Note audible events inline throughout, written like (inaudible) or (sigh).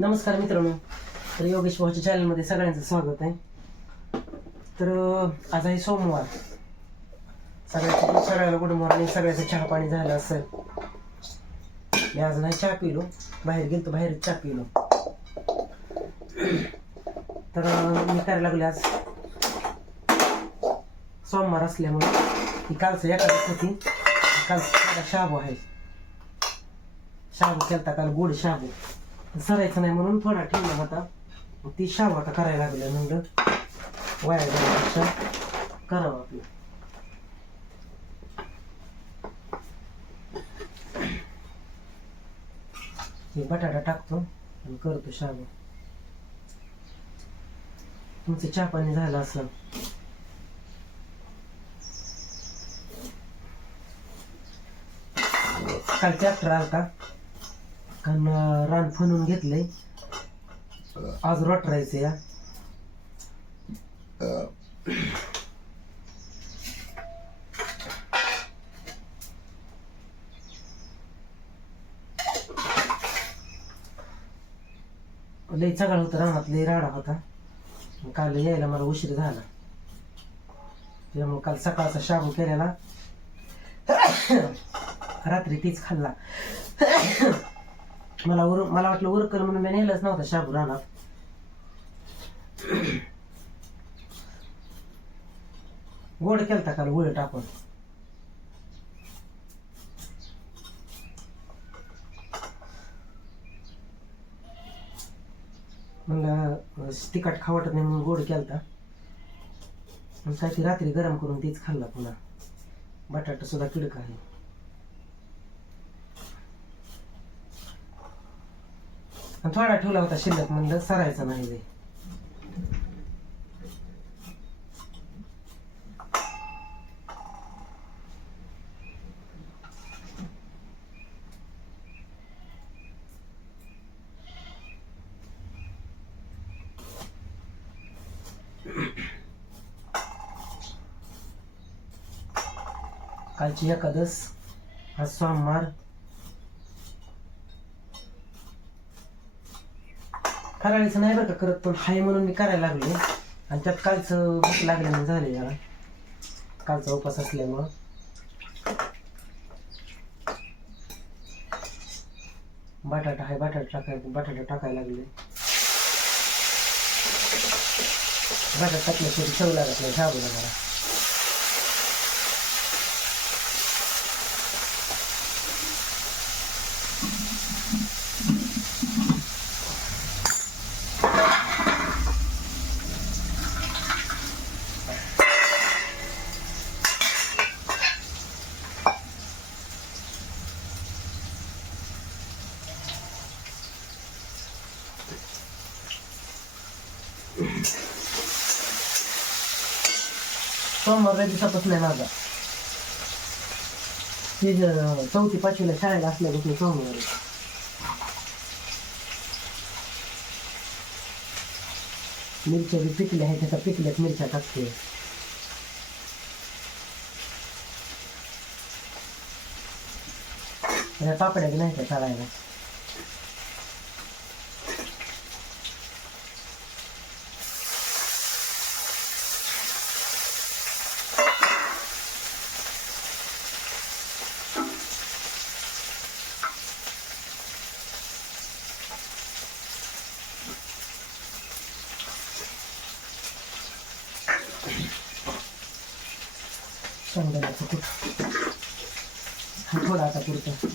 नमस्कार मित्रांनो. तर योगेश भाऊच्या चॅनलमध्ये सगळ्यांचं स्वागत आहे. तर आज आहे सोमवार. सगळ्याचं सगळ्याला गुड मॉर्निंग सगळ्याचं चहा पाणी झालं असेल. मी आज नाही चहा पिलो. बाहेर गेलतो बाहेर चहा पिलो. तर मी करायला लागले आज. सोमवार असल्यामुळे ही कालचं एखादं होती. काल शाबू आहे. शाबू केलता काल गोड शाबू. सरायचं नाही म्हणून थोडा ठेवला होता. ती शाव आता करायला लागलं म्हणलं. वाया जाण्यापेक्षा करावं आपलं. बटाटा टाकतो आणि करतो शाबू. तुमचं चहा पाणी झालं असं काल ट्रॅक्टर आलता. अं, रान फणून घेतलंय. आज रोटरायचं या. लई चगाळ होता रानात लई राडा होता. काल यायला मला उशीर झाला. त्यामुळे काल सकाळचा शाबू केलेला. (coughs) रात्री तीच खाल्ला. (coughs) मला वर मला वाटलं वरकर म्हणून मी नेलंच नव्हता शाबू रानात. गोड केलता काल गोळ टाकून म्हणलं तिखट खावटत नाही म्हणून गोड केलता. आणि काय ती रात्री गरम करून तीच खाल्ला पुन्हा. बटाटा सुद्धा किडक आहे. आणि थोडा ठेवला होता शिल्लक म्हणलं सरायचा नाही लय. कालची एकादस आज सोमवार करायचं नाही बरं का करत पण हाय म्हणून मी करायला लागले. आणि त्यात कालचं भूक लागल्यानं झाले जरा. कालचा उपास असल्यामुळं. बटाटा हाय बटाटा टाकाय बटाटा टाकायला लागले. बटाटा टाकल्याशिवाय चव लागत नाही शाबूला जरा सोमवार काही दिवसापासून नाही माझा ती चौथी पाचवीला शाळेला असल्यापासून सोमवार आहे. मिरच्या बी पिकल्या आहेत त्याच्या पिकल्यात मिरच्या टाकते त्या पापड्या बी नाही त्या चालायला शेंगदाण्याचं कूट हा थोडा आता पुरतं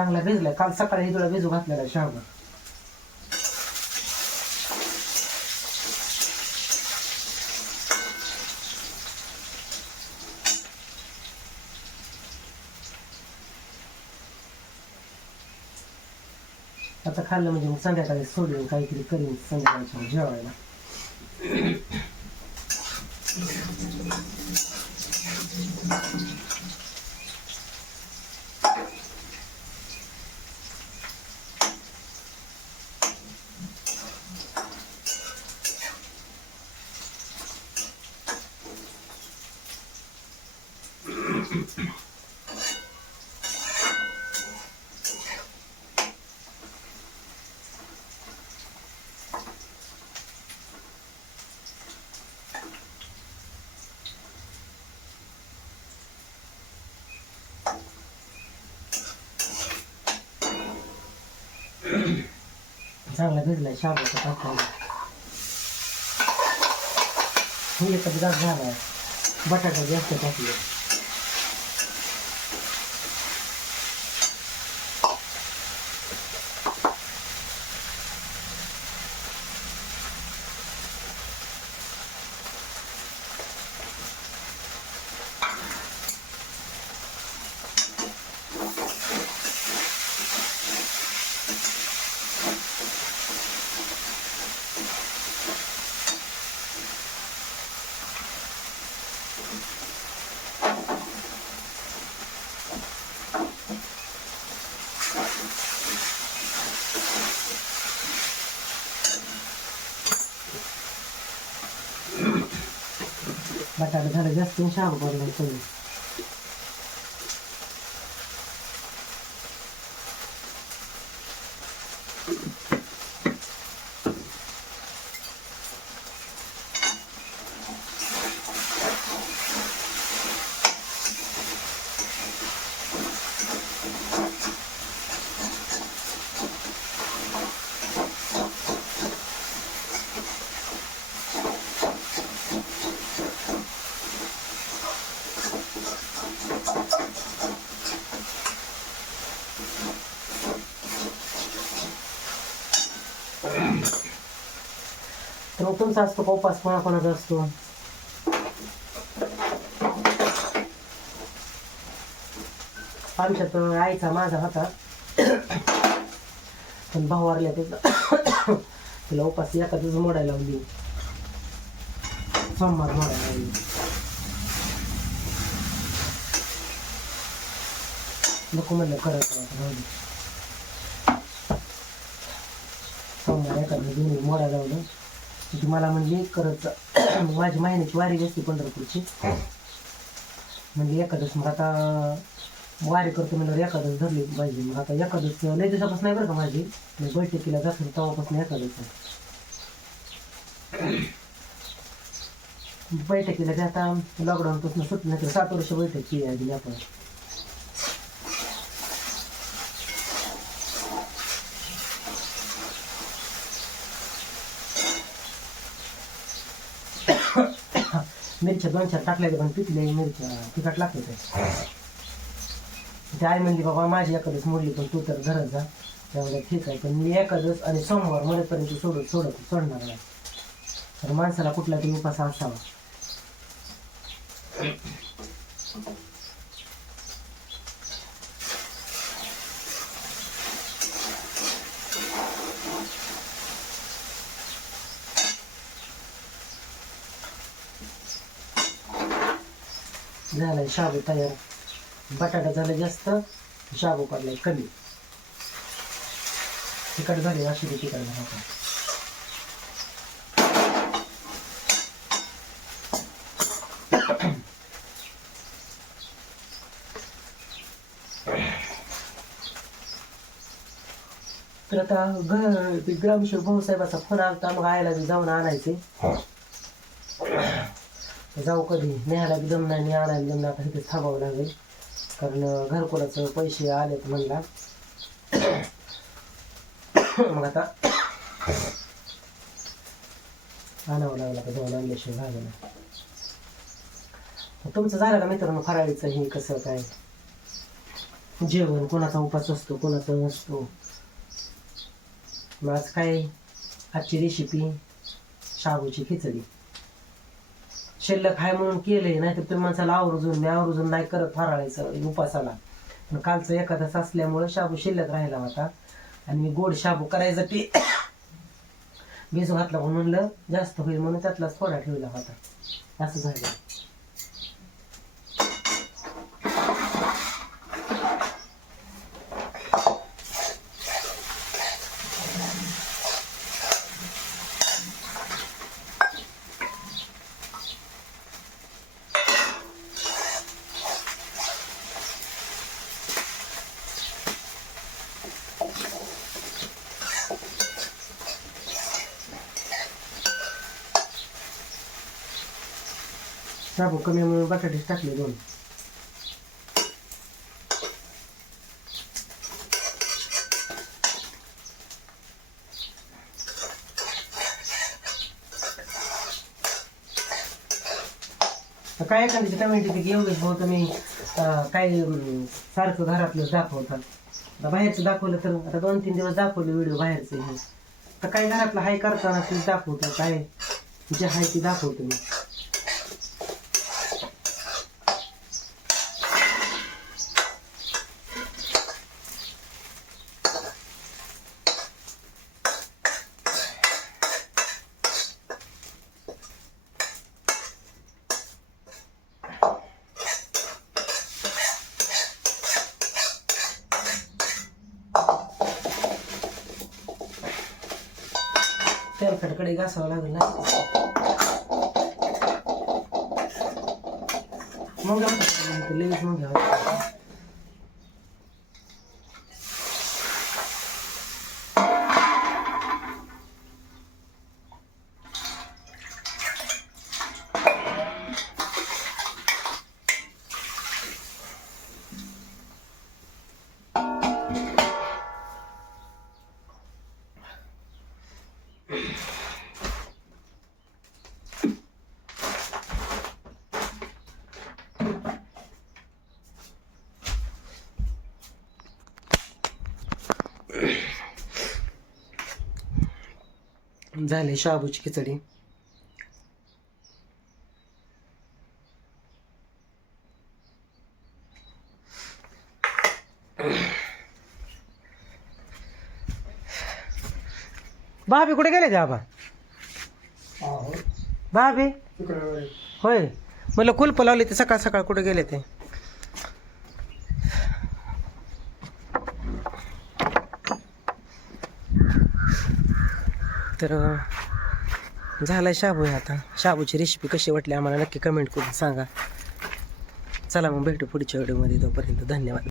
चांगला भिजलाय. काल सकाळी तुला भिजू घातलेला शाबू आता खाल्लं म्हणजे मग संध्याकाळी सोडून काहीतरी करीन संध्याकाळच्या जेवायला. चांगला भिजलाय शाबूचा टाकायला हे एकच गाठ झालाय. बटाटा जास्त टाकले. बटाटा झालं जास्त आणि शाबू तर तुमचा असतो का उपास कोणा कोणाचा असतो आमच्यात आईचा माझा होता पण भाऊ वारल्या त्याचा तिला उपास एखादच मोडायला लावली सोमवार मोडायला लावली नको म्हणलं करत राहू एखादं दोन्ही मोडायला लावलं ती मला म्हणली करत (clears throat) माझी महिन्याची वारी असते पंढरपूरची. म्हणजे एखादच मग आता वारी करतो म्हणल्यावर एखादच धरली पाहिजे. मग आता एखादच लय दिवसापासून नाही बरं का माझी. मी बैठकीला जातो तेव्हापासून एखादच बैठकीला आता लॉकडाऊन पासून सुट नाही तर सात वर्ष बैठक आहे आपण मिरच्या दोन चार टाकल्या पण पिकले मिरच्या. तिखट लागते ते. आई म्हणली बाबा माझी एखादच मोडली पण तू तर घरात जा. त्यामुळे ठीक आहे पण मी एखादच आणि सोमवार मरेपर्यंत सोडत सोडत सोडणार नाही. तर माणसाला कुठला तरी उपास असावा. झालाय शाबू तयार. बटाटा झाला जास्त शाबू पडलाय कमी. तिखट झाले अशी बी तिखट झाला तर आता घर ते भाऊसाहेबाचा फोन आलता मग आयला जाऊन आणायचे जाऊ कधी. न्यायला बी दम नाही आणायला दम नाही. आता तिथे थांबावं लागेल. कारण घरकुलाचं पैसे आलेत म्हणला (coughs) मग आता (coughs) आणावं लागलं का जाऊन आणल्याशिवाय झालं नाही. तुमचं झालं का मित्रांनो फराळीचं हे कसं काय? जेवण कोणाचा उपास असतो कोणाचा नसतो? मग आज काय? आजची रेसिपी शाबूची खिचडी. शिल्लक आहे म्हणून केलंय नाहीतर तुम्ही माणसाला आवर्जून मी आवर्जून नाही करत फराळायचं उपासाला. पण कालचं एखादाच असल्यामुळं शाबू शिल्लक राहिला होता. आणि मी गोड शाबू करायसाठी (coughs) भिजू घातला म्हणून म्हणलं जास्त होईल म्हणून त्यातलाच थोडा ठेवला होता. असं झालं. शाबू कमी म्हणून बटाटे टाकले दोन. काय एखाद्याची कमेंट येते की एवढेच भाऊ तुम्ही काय सारखं घरातलं दाखवतात बाहेरचं दाखवलं तर आता दोन तीन दिवस दाखवले व्हिडिओ बाहेरचे हे. तर काय घरातलं हाय करताना ते दाखवतो काय? जे हाय ते दाखवतो मी तेलकटकडे घासावं लागेल ना. मग लगेच मग घ्यावं झाले शाबूची खिचडी. भाभी कुठे गेले ते आबा? भाभी? होय. मला कुलप लावले ते सकाळ सकाळ कुठे गेले ते? तर अं, झालाय शाबू आहे आता. शाबूची रेसिपी कशी वाटली आम्हाला नक्की कमेंट करून सांगा. चला मग भेटू पुढच्या व्हिडिओमध्ये तोपर्यंत. धन्यवाद.